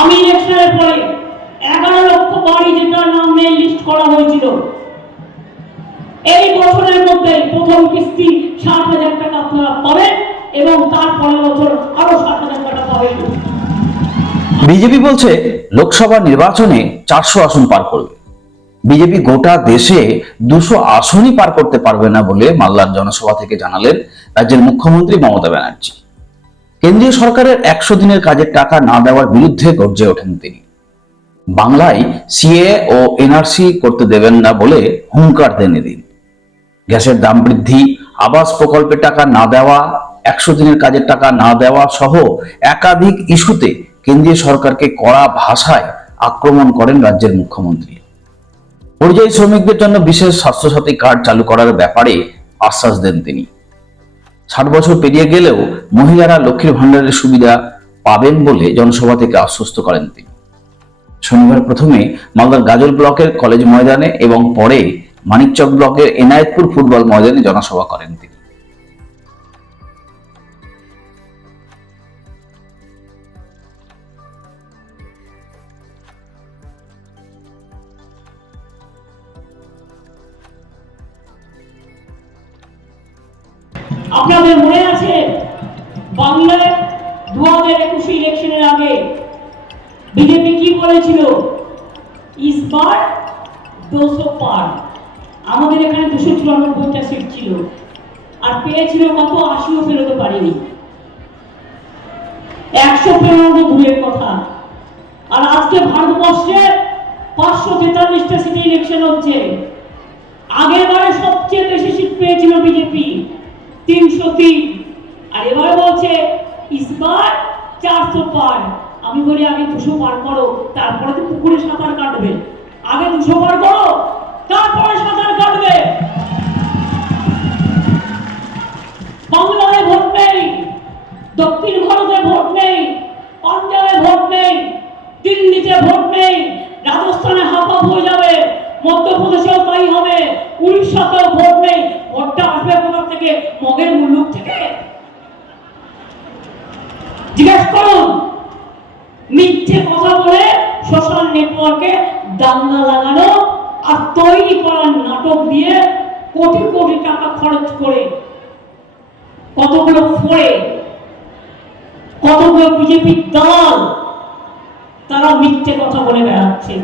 আমি ইলেকশনের পরে 11 লক্ষ বাড়ি যেটার নামে লিস্ট করা হয়েছিল, এই বছরের মধ্যে প্রথম কিস্তি 60,000 টাকা আপনারা পাবেন এবং তারপরের বছর আরো 60,000 টাকা পাবেন। বিজেপি বলছে লোকসভা নির্বাচনে 400 আসন পার করবে। বিজেপি গোটা দেশে 200 আসনই পার করতে পারবে না বলে মালদার জনসভা থেকে জানালেন রাজ্যের মুখ্যমন্ত্রী মমতা ব্যানার্জি। কেন্দ্রীয় সরকারের 100 দিনের কাজের টাকা না দেওয়ার বিরুদ্ধে গর্জে ওঠেন তিনি। বাংলায় সিএ ও এনআরসি করতে দেবেন না বলে হুঙ্কার দেন এদিন। গ্যাসের দাম বৃদ্ধি, আবাস প্রকল্পের টাকা না দেওয়া, 100 দিনের কাজের টাকা না দেওয়া সহ একাধিক ইস্যুতে কেন্দ্রীয় সরকারকে কড়া ভাষায় আক্রমণ করেন রাজ্যের মুখ্যমন্ত্রী। পরিযায়ী শ্রমিকদের জন্য বিশেষ স্বাস্থ্যসাথী কার্ড চালু করার ব্যাপারে আশ্বাস দেন তিনি। 60 বছর পেরিয়ে গেলেও মহিলারা লক্ষ্মীর ভান্ডারের সুবিধা পাবেন বলে জনসভা থেকে আশ্বস্ত করেন তিনি। শনিবার প্রথমে মালদার গাজল ব্লকের কলেজ ময়দানে এবং পরে মানিকচক ব্লকের এনায়েতপুর ফুটবল ময়দানে জনসভা করেন তিনি। আপনাদের মনে আছে বাংলায় 2021 ইলেকশনের আগে বিজেপি কি বলেছিল? ইস বার 200 পার। আমাদের এখানে 294টা সিট ছিল আর পেয়েছিল কত? 80ও ফেরোতে পারিনি। 100 ফেরানো দূরের কথা। আর আজকে ভারতবর্ষে 543টা সিটে ইলেকশন হচ্ছে। আগের বারে সবচেয়ে বেশি সিট পেয়েছিল বিজেপি, 303। আর এবারে বলছে ইসবার 400 পার। আমি বলি আগে 200 পার করো, তারপরে তো পুকুরে সাঁতার কাটবে। আগে 200 পার করো, তারপরে সাঁতার কাটবে। বাংলায় ভোট নেই, দক্ষিণ ভারতে ভোট নেই, পাঞ্জাবে ভোট নেই, দিল্লিতে ভোট নেই, রাজস্থানে হাফ হয়ে যাবে, মধ্যপ্রদেশেও তাই হবে, উড়িষ্যাতেও ভোট নেই। ভোটটা আসবে কোথা থেকে? মগের মুলুক থেকে। জিজ্ঞেস করুন। মিথ্যে কথা বলে সোশ্যাল নেটওয়ার্কে দাঙ্গা লাগানো আর তৈরি করার নাটক দিয়ে কোটি কোটি টাকা খরচ করে কতগুলো ফোড়ে, কতগুলো বিজেপির দল তারা মিথ্যে কথা বলে বেড়াচ্ছে।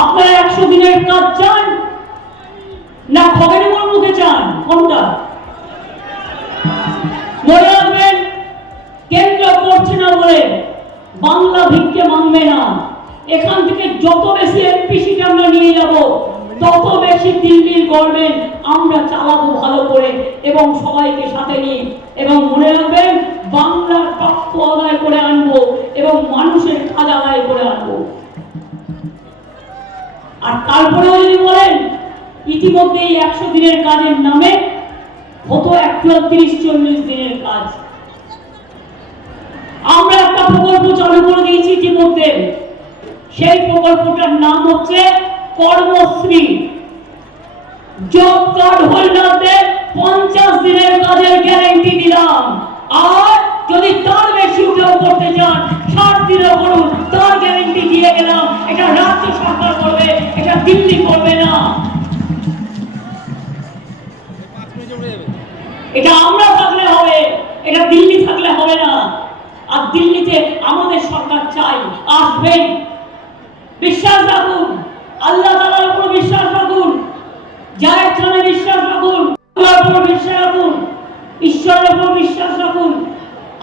আপনারা 100 দিনের কাজ চান না খগেন মুর্মুকে চান? কোনটা? মনে রাখবেন, কেন্দ্র করছে না বলে বাংলা ভিক্ষে মানবে না। এখান থেকে যত বেশি এমপি সিট আমরা নিয়ে যাব, তত বেশি দিল্লির গভর্নমেন্ট আমরা চালাবো ভালো করে এবং সবাইকে সাথে নিয়ে। এবং মনে রাখবেন, বাংলার প্রাপ্য আদায় করে আনবো এবং মানুষের কাজ আদায় করে আনবো। আর তারপরেও যদি বলেন ইতিমধ্যে 100 দিনের কাজের নামে হতো 31-40 দিনের কাজ। আমরা একটা প্রকল্প চালু করে দিয়েছি ইতিমধ্যে। সেই প্রকল্পটার নাম হচ্ছে কর্মশ্রী। জব কার্ড হোল্ডারদের 50 দিনের কাজের গ্যারান্টি দিলাম। আর যদি তার বেশি উঠেও করতে চান, 60 দিনও করুন, তার গ্যারান্টি দিয়ে গেলাম। এটা রাজ্য সরকার করবে, এটা দিল্লি করবে না। এটা আমরা থাকলে হবে, এটা দিল্লি থাকলে হবে না। আর দিল্লিতে আমাদের সরকার চাই, আসবেন। বিশ্বাস রাখুন, আল্লাহ তাআলার উপর বিশ্বাস রাখুন, জায়েদ খানে বিশ্বাস রাখুন, আল্লাহর উপর বিশ্বাস রাখুন, ঈশ্বরের উপর বিশ্বাস রাখুন,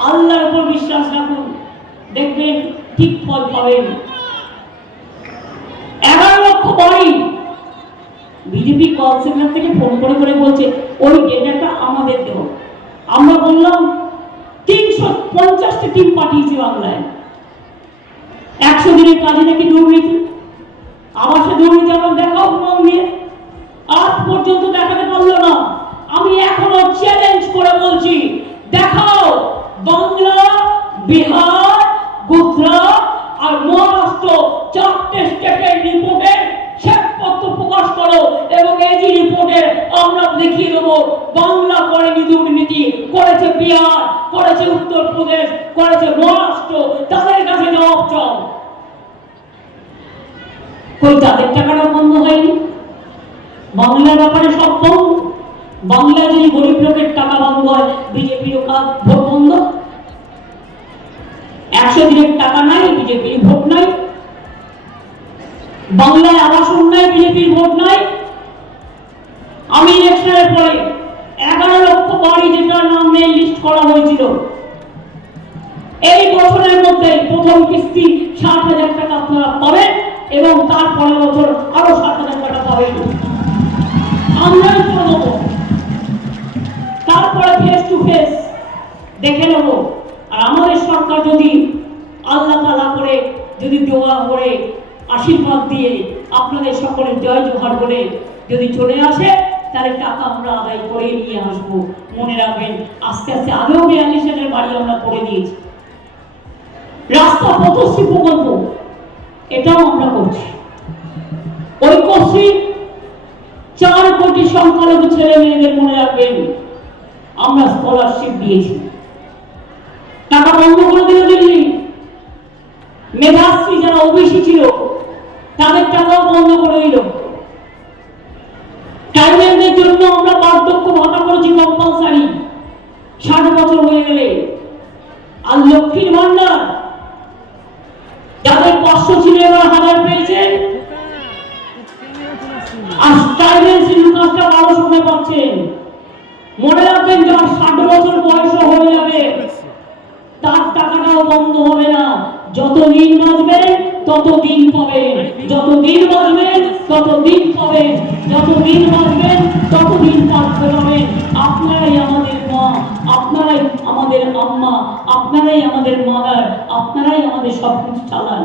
আল্লাহর উপর বিশ্বাস রাখুন, দেখবেন ঠিক ফল পাবেন। 11 লক্ষ বাড়ি বিজেপি কল সেন্টার থেকে ফোন করে করে বলছে ওই ডেটাটা আমাদের দেও। আমরা বললাম 350টা টিম পাঠিয়েছি বাংলায়। 100 দিনের কাজে নাকি দুর্নীতি, আবাসে দুর্নীতি আমরা দেখাও প্রমাণ দিয়ে। আজ পর্যন্ত দেখাতে পারলো না। আমি এখনো চ্যালেঞ্জ করে বলছি, দেখাও। বাংলা, বিহার, গুজরাট আর মহারাষ্ট্র 4টে স্টেটের রিপোর্টে শ্বেতপত্র প্রকাশ করো এবং এই যে রিপোর্টে আমরা দেখিয়ে দেবো বাংলা করেনি দুর্নীতি। দুর্নীতি করেছে বিহার, করেছে উত্তরপ্রদেশ, করেছে মহারাষ্ট্র, তাদের কাছে জবাব চাও। কই তাদের টাকাটা বন্ধ হয়নি? বাংলার ব্যাপারে সব বন্ধ। বাংলা যদি গরিব লোকের টাকা বন্ধ হয়, বিজেপির ভোট বন্ধ। 100 দিনের টাকা নাই, বিজেপির ভোট নাই। বাংলায় আবাসন নাই, বিজেপির ভোট নাই। আমি ইলেকশনের পরে 11 লক্ষ বাড়ি যেটার নাম নেই লিস্ট করা হয়েছিল, এই বছরের মধ্যে প্রথম কিস্তি 60,000 টাকা আপনারা পাবেন এবং তারপরের বছর আরো 60,000 টাকা পাবেন। আমরাই করে দেবো। তারপরে ফেস টু ফেস দেখে নেব। আর আমাদের সরকার যদি আল্লাহ তাআলা করে, যদি দোয়া করে, আশীর্বাদ দিয়ে, আপনাদের সকলের জয় জোহার বলে যদি চলে আসে, তাহলে টাকা আমরা আদায় করে নিয়ে আসবো। মনে রাখবেন, আস্তে আস্তে আগেও 42,000 বাড়ি আমরা করে দিয়েছি। রাস্তা পথশ্রী প্রকল্প এটাও আমরা করছি। ঐক্যশ্রী 4 কোটি সংখ্যালঘু ছেলে মেয়েদের মনে রাখবেন আমরা স্কলারশিপ দিয়েছি। টাকা বন্ধ করে দিল দিল্লি। মেধাশ্রী যারা ওবিসি ছিল তাদের টাকাও বন্ধ করে দিল। ট্রাইবেলদের জন্য আমরা বার্ধক্য ভাতা করেছি কম্পালসারি 60 বছর হয়ে গেলে। আর লক্ষ্মীর ভান্ডার যাদের 500 ছিল এবার 1000 পেয়েছেন। আর ট্রাইবেল শিডিউল কাস্টটা 1200 করে পাচ্ছেন। মনে রাখবেন, যার 60 বছর বয়স হয়ে যাবে তার টাকাটাও বন্ধ হবে না। যতদিন বাঁচবেন ততদিন পাবেন, যতদিন বাঁচবেন ততদিন পাবেন, যতদিন বাঁচবেন ততদিন পাবেন। আপনারাই আমাদের মা, আপনারাই আমাদের আম্মা, আপনারাই আমাদের মাদার, আপনারাই আমাদের সবকিছু চালান।